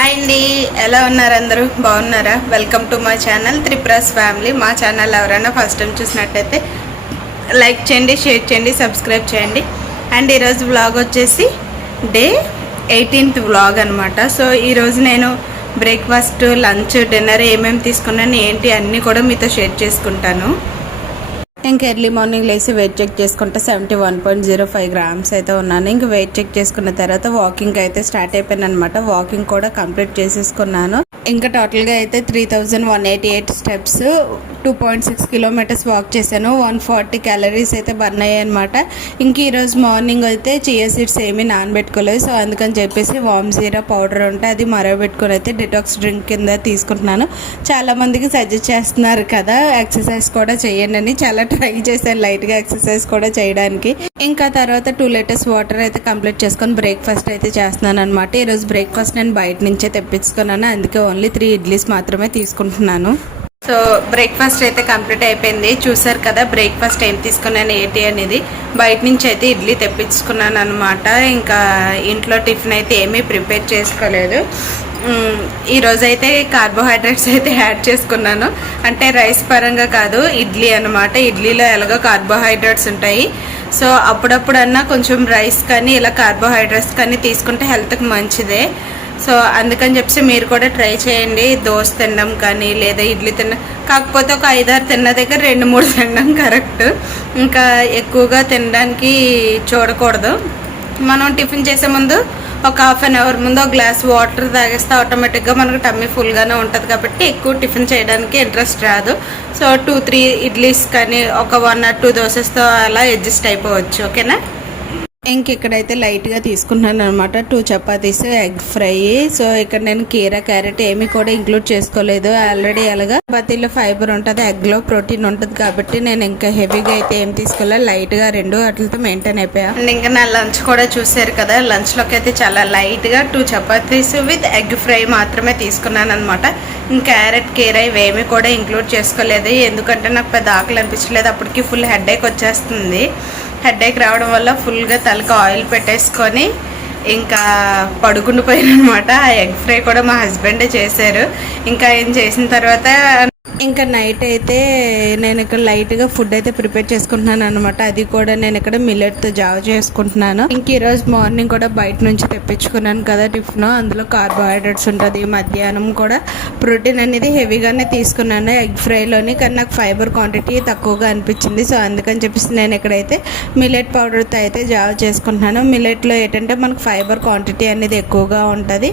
Hi అండి, ఎలా ఉన్నారు? అందరూ బాగున్నారా? వెల్కమ్ టు మై ఛానల్ త్రిప్రాస్ ఫ్యామిలీ. మా ఛానల్ ఎవరైనా ఫస్ట్ టైం చూసినట్టయితే లైక్ చేయండి, షేర్ చేయండి, సబ్స్క్రైబ్ చేయండి. అండ్ ఈరోజు వ్లాగ్ వచ్చేసి డే 18th వ్లాగ్ అనమాట. సో ఈరోజు నేను బ్రేక్ఫాస్ట్, లంచ్, డిన్నర్ ఏమేమి తీసుకున్నాను ఏంటి అన్నీ కూడా మీతో షేర్ చేసుకుంటాను. ఇంక ఎర్లీ మార్నింగ్ లేసి వెయిట్ చెక్ చేసుకుంటే 71.05 grams అయితే ఉన్నాను. ఇంక వెయిట్ చెక్ చేసుకున్న తర్వాత వాకింగ్ అయితే స్టార్ట్ అయిపోయాను అనమాట. వాకింగ్ కూడా కంప్లీట్ చేసేసుకున్నాను. ఇంకా టోటల్గా అయితే 3188 steps, 2.6 kilometers వాక్ చేశాను. 140 calories అయితే బర్న్ అయ్యాయి అనమాట. ఇంక ఈరోజు మార్నింగ్ అయితే చియా సీడ్స్ ఏమీ నానబెట్టుకోలేదు. సో అందుకని చెప్పేసి వామ్ జీరా పౌడర్ ఉంటే అది మరగబెట్టుకొని అయితే డిటాక్స్ డ్రింక్ కింద తీసుకుంటున్నాను. చాలామందికి సజెస్ట్ చేస్తున్నారు కదా ఎక్సర్సైజ్ కూడా చేయండి అని. చాలా ట్రై చేశాను లైట్గా ఎక్సర్సైజ్ కూడా చేయడానికి. ఇంకా తర్వాత 2 liters వాటర్ అయితే కంప్లీట్ చేసుకొని బ్రేక్ఫాస్ట్ అయితే చేస్తున్నాను అనమాట. ఈరోజు బ్రేక్ఫాస్ట్ నేను బయట నుంచే తెప్పించుకున్నాను, అందుకే ఓన్లీ 3 idlis మాత్రమే తీసుకుంటున్నాను. సో బ్రేక్ఫాస్ట్ అయితే కంప్లీట్ అయిపోయింది. చూసారు కదా బ్రేక్ఫాస్ట్ ఏం తీసుకున్నాను ఏంటి అనేది. బయట నుంచి అయితే ఇడ్లీ తెప్పించుకున్నాను అనమాట. ఇంకా ఇంట్లో టిఫిన్ అయితే ఏమీ ప్రిపేర్ చేసుకోలేదు. ఈరోజు అయితే కార్బోహైడ్రేట్స్ అయితే యాడ్ చేసుకున్నాను. అంటే రైస్ పరంగా కాదు, ఇడ్లీ అనమాట. ఇడ్లీలో ఎలాగో కార్బోహైడ్రేట్స్ ఉంటాయి. సో అప్పుడప్పుడన్నా కొంచెం రైస్ కానీ ఇలా కార్బోహైడ్రేట్స్ కానీ తీసుకుంటే హెల్త్కి మంచిదే. సో అందుకని చెప్పి మీరు కూడా ట్రై చేయండి. దోశ తినడం కానీ లేదా ఇడ్లీ తినడం, కాకపోతే ఒక 5-6 తిన్న దగ్గర 2-3 తినడం కరెక్ట్. ఇంకా ఎక్కువగా తినడానికి చూడకూడదు. మనం టిఫిన్ చేసే ముందు ఒక 1/2 hour ముందు ఒక గ్లాస్ వాటర్ తాగేస్తే ఆటోమేటిక్గా మనకు టమ్మీ ఫుల్గానే ఉంటుంది కాబట్టి ఎక్కువ టిఫిన్ చేయడానికి ఇంట్రెస్ట్ రాదు. సో 2-3 idlis కానీ ఒక 1 or 2 దోసెస్తో అలా అడ్జస్ట్ అయిపోవచ్చు. ఓకేనా? ఇంక ఇక్కడైతే లైట్గా తీసుకుంటున్నాను అనమాట. 2 చపాతీస్, ఎగ్ ఫ్రై. సో ఇక్కడ నేను కీరా, క్యారెట్ ఏమీ కూడా ఇంక్లూడ్ చేసుకోలేదు. ఆల్రెడీ అలాగా చపాతీలో ఫైబర్ ఉంటుంది, ఎగ్లో ప్రోటీన్ ఉంటుంది కాబట్టి నేను ఇంకా హెవీగా అయితే ఏం తీసుకోలేదు. లైట్గా 2 వాటితో మెయింటైన్ అయిపోయా. అండ్ ఇంకా నా లంచ్ కూడా చూసారు కదా. లంచ్లోకి అయితే చాలా లైట్గా 2 చపాతీస్ విత్ ఎగ్ ఫ్రై మాత్రమే తీసుకున్నాను అనమాట. ఇంకా క్యారెట్, కీరా ఇవేమీ కూడా ఇంక్లూడ్ చేసుకోలేదు. ఎందుకంటే నాకు పెద్ద ఆకలి అనిపించలేదు. అప్పటికి ఫుల్ హెడేక్ వచ్చేస్తుంది. హెడేక్ రావడం వల్ల ఫుల్గా తలకి ఆయిల్ పెట్టేసుకొని ఇంకా పడుకుని పోయాను అనమాట. ఆ ఎగ్ ఫ్రై కూడా మా హస్బెండే చేశారు. ఇంకా ఆయన చేసిన తర్వాత ఇంకా నైట్ అయితే నేను ఇక్కడ లైట్గా ఫుడ్ అయితే ప్రిపేర్ చేసుకుంటున్నాను అనమాట. అది కూడా నేను ఇక్కడ మిల్లెట్తో జావ చేసుకుంటున్నాను. ఇంక ఈరోజు మార్నింగ్ కూడా బయట నుంచి తెప్పించుకున్నాను కదా టిఫిన్. అందులో కార్బోహైడ్రేట్స్ ఉంటుంది. మధ్యాహ్నం కూడా ప్రోటీన్ అనేది హెవీగానే తీసుకున్నాను ఎగ్ ఫ్రైలోని. కానీ నాకు ఫైబర్ క్వాంటిటీ తక్కువగా అనిపించింది. సో అందుకని చెప్పేసి నేను ఇక్కడైతే మిల్లెట్ పౌడర్తో అయితే జావ చేసుకుంటున్నాను. మిల్లెట్లో ఏంటంటే మనకు ఫైబర్ క్వాంటిటీ అనేది ఎక్కువగా ఉంటుంది,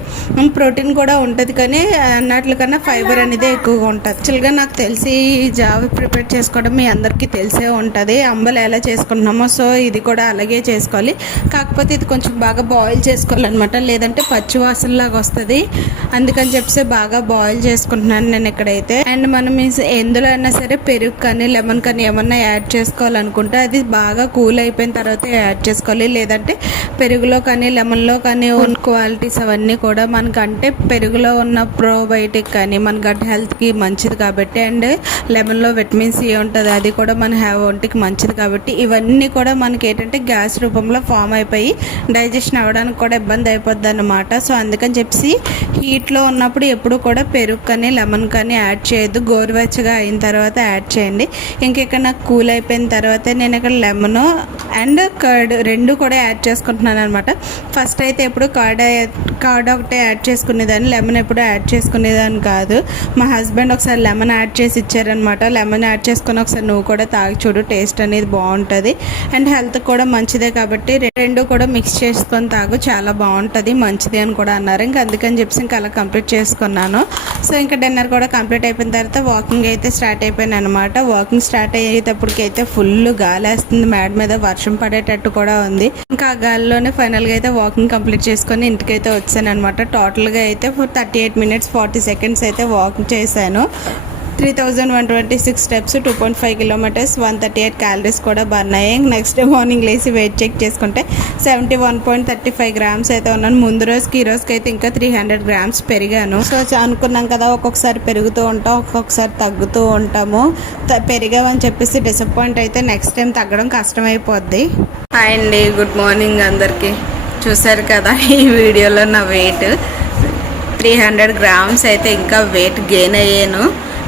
ప్రోటీన్ కూడా ఉంటుంది. కానీ అన్నట్లకన్నా ఫైబర్ అనేది ఎక్కువగా ఉంటుంది. యాక్చువల్గా నాకు తెలిసి జావ ప్రిపేర్ చేసుకోవడం మీ అందరికీ తెలిసే ఉంటుంది. అంబలు ఎలా చేసుకుంటున్నామో సో ఇది కూడా అలాగే చేసుకోవాలి. కాకపోతే ఇది కొంచెం బాగా బాయిల్ చేసుకోవాలన్నమాట, లేదంటే పచ్చివాసనలాగా వస్తుంది. అందుకని చెప్పి బాగా బాయిల్ చేసుకుంటున్నాను నేను ఇక్కడైతే. అండ్ మనం ఎందులో అయినా సరే పెరుగు కానీ లెమన్ కానీ ఏమన్నా యాడ్ చేసుకోవాలనుకుంటే అది బాగా కూల్ అయిపోయిన తర్వాత యాడ్ చేసుకోవాలి. లేదంటే పెరుగులో కానీ లెమన్లో కానీ ఉన్న క్వాలిటీస్ అవన్నీ కూడా మనకంటే పెరుగులో ఉన్న ప్రోబయోటిక్ కానీ మన గట్ హెల్త్కి మంచిది కాబట్టి, అండ్ లెమన్లో విటమిన్ సి ఉంటుంది, అది కూడా మన ఒంటికి మంచిది కాబట్టి ఇవన్నీ కూడా మనకి ఏంటంటే గ్యాస్ రూపంలో ఫామ్ అయిపోయి డైజెషన్ అవ్వడానికి కూడా ఇబ్బంది అయిపోద్ది అన్నమాట. సో అందుకని చెప్పి హీట్లో ఉన్నప్పుడు ఎప్పుడు కూడా పెరుగు కానీ లెమన్ కానీ యాడ్ చేయొద్దు. గోరువెచ్చగా అయిన తర్వాత యాడ్ చేయండి. ఇంక ఇక్కడ నాకు కూల్ అయిపోయిన తర్వాత నేను ఇక్కడ లెమన్ అండ్ కర్డ్ 2 కూడా యాడ్ చేసుకుంటున్నాను అనమాట. ఫస్ట్ అయితే ఎప్పుడు కర్డ్ ఒకటే యాడ్ చేసుకునేదాన్ని, లెమన్ ఎప్పుడు యాడ్ చేసుకునేదాన్ని కాదు. మా హస్బెండ్ ఒకసారి లెమన్ యాడ్ చేసి ఇచ్చారనమాట. లెమన్ యాడ్ చేసుకొని ఒకసారి నువ్వు కూడా తాగి చూడు, టేస్ట్ అనేది బాగుంటుంది అండ్ హెల్త్ కూడా మంచిదే కాబట్టి 2 కూడా మిక్స్ చేసుకొని తాగు, చాలా బాగుంటుంది, మంచిది అని కూడా అన్నారు. ఇంకా అందుకని చెప్పి ఇంకా అలా కంప్లీట్ చేసుకున్నాను. సో ఇంకా డిన్నర్ కూడా కంప్లీట్ అయిపోయిన తర్వాత వాకింగ్ అయితే స్టార్ట్ అయిపోయాను అనమాట. వాకింగ్ స్టార్ట్ అయ్యేటప్పటికైతే ఫుల్ గాలి వేస్తుంది, మేడ మీద వర్షం పడేటట్టు కూడా ఉంది. ఇంకా ఆ గాలిలోనే ఫైనల్గా అయితే వాకింగ్ కంప్లీట్ చేసుకొని ఇంటికైతే వచ్చాను అనమాట. టోటల్గా అయితే 38 minutes 40 seconds అయితే వాకింగ్ చేశాను. 3126 steps, 2.5 kilometers, 138 calories కూడా బర్న్ అయ్యాయి. నెక్స్ట్ డే మార్నింగ్ లేసి వెయిట్ చెక్ చేసుకుంటే 71.35 grams అయితే ఉన్నాను. ముందు రోజుకి ఈ రోజుకి అయితే ఇంకా 300 grams పెరిగాను. సో అనుకున్నాం కదా ఒక్కొక్కసారి పెరుగుతూ ఉంటాం, ఒక్కొక్కసారి తగ్గుతూ ఉంటాము. పెరిగామని చెప్పేసి డిసప్పాయింట్ అయితే నెక్స్ట్ టైం తగ్గడం కష్టమైపోద్ది. హాయ్ అండి, గుడ్ మార్నింగ్ అందరికీ. చూసారు కదా ఈ వీడియోలో నా వెయిట్ 300 గ్రామ్స్ అయితే ఇంకా వెయిట్ గెయిన్ అయ్యాను.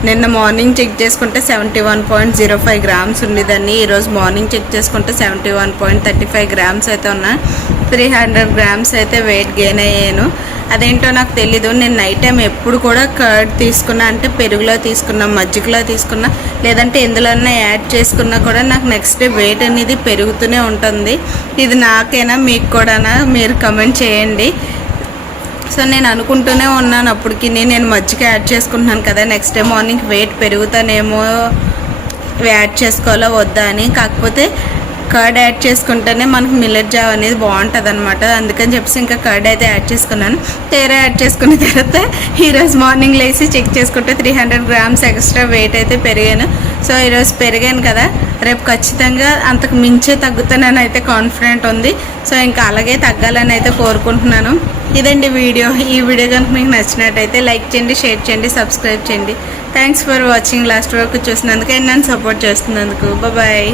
నిన్న మార్నింగ్ చెక్ చేసుకుంటే 71.05 గ్రామ్స్ ఉండేదాన్ని. ఈరోజు మార్నింగ్ చెక్ చేసుకుంటే 71.35 గ్రామ్స్ అయితే ఉన్నా. 300 గ్రామ్స్ అయితే వెయిట్ గెయిన్ అయ్యాను. అదేంటో నాకు తెలీదు. నేను నైట్ టైం ఎప్పుడు కూడా కర్డ్ తీసుకున్నా, అంటే పెరుగులో తీసుకున్నా, మజ్జిగలో తీసుకున్నా, లేదంటే ఎందులోనే యాడ్ చేసుకున్నా కూడా నాకు నెక్స్ట్ డే వెయిట్ అనేది పెరుగుతూనే ఉంటుంది. ఇది నాకైనా మీకు కూడానా? మీరు కమెంట్ చేయండి. సో నేను అనుకుంటూనే ఉన్నాను అప్పటికి, నేను మజ్జిగ యాడ్ చేసుకుంటున్నాను కదా, నెక్స్ట్ డే మార్నింగ్ వెయిట్ పెరుగుతానేమో, యాడ్ చేసుకోవాలా వద్దా అని. కాకపోతే కర్డ్ యాడ్ చేసుకుంటేనే మనకు మిల్లెట్ జావ్ అనేది బాగుంటుంది అనమాట. అందుకని చెప్పేసి ఇంకా కర్డ్ అయితే యాడ్ చేసుకున్నాను. తీరా యాడ్ చేసుకున్న తర్వాత ఈరోజు మార్నింగ్ లేచి చెక్ చేసుకుంటే 300 గ్రామ్స్ ఎక్స్ట్రా వెయిట్ అయితే పెరిగాను. సో ఈరోజు పెరిగాను కదా, రేపు ఖచ్చితంగా అంతకు మించే తగ్గుతానని అయితే కాన్ఫిడెంట్ ఉంది. సో ఇంకా అలాగే తగ్గాలని అయితే కోరుకుంటున్నాను. ఇదండి వీడియో. ఈ వీడియో కనుక మీకు నచ్చినట్టయితే లైక్ చేయండి, షేర్ చేయండి, సబ్స్క్రైబ్ చేయండి. Thanks for watching. లాస్ట్ వరకు చూసినందుకు అండ్ నన్ను సపోర్ట్ చేస్తున్నందుకు. బాయ్.